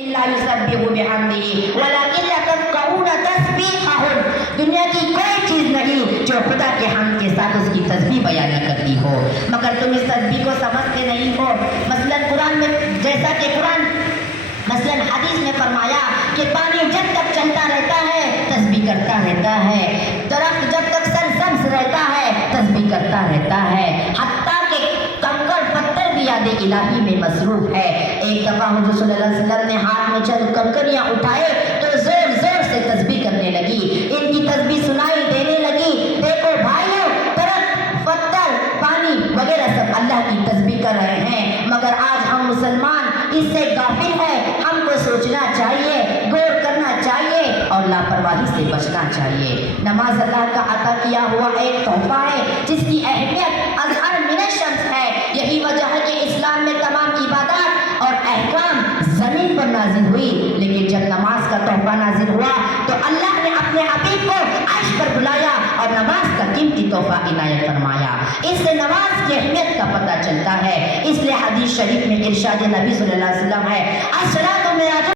لا یسبح بحمدہ ولکن لا تفقهون تسبیحهم، دنیا کی کوئی چیز نہیں جو خدا کے حمد کے ساتھ اس کی تسبیح بیان کرتی ہو، مگر تم اس تسبیح کو سمجھتے نہیں ہو۔ مثلا قرآن میں، جیسا کہ قرآن مثلا حدیث میں فرمایا کہ پانی جب تک چلتا رہتا ہے تسبیح کرتا رہتا ہے، درخت جب تک سرسبز رہتا ہے تسبیح کرتا رہتا ہے، حتیٰ کہ کنکر پتھر بھی یاد الہی میں مصروف ہے۔ ایک دفعہ حضور صلی اللہ علیہ وسلم نے ہاتھ میں چند کنکریاں اٹھائے تو زور زور سے تسبیح کرنے لگی، ان کی تسبیح سنائی دینے لگی۔ دیکھو بھائیو، درخت، پتھر، پانی وغیرہ سب اللہ کی تسبیح کر رہے ہیں، مگر آج ہم مسلمان اس سے غافل ہیں۔ ہم کو سوچنا چاہیے، غور کرنا چاہیے اور لاپرواہی سے بچنا چاہیے۔ نماز اللہ کا عطا کیا ہوا ایک تحفہ ہے جس کی اہمیت ازہر من الشمس ہے۔ یہی وجہ ہے کہ اسلام میں تمام عبادات اور احکام زمین پر نازل ہوئی، لیکن جب نماز کا تحفہ نازل ہوا تو اللہ نے اپنے حبیب کو عرش پر بلایا اور نماز کا قیمتی تحفہ عنایت فرمایا۔ اس سے نماز کی اہمیت کا پتہ چلتا ہے۔ اس لیے حدیث شریف میں ارشاد نبی صلی اللہ علیہ وسلم ہے، الصلاۃ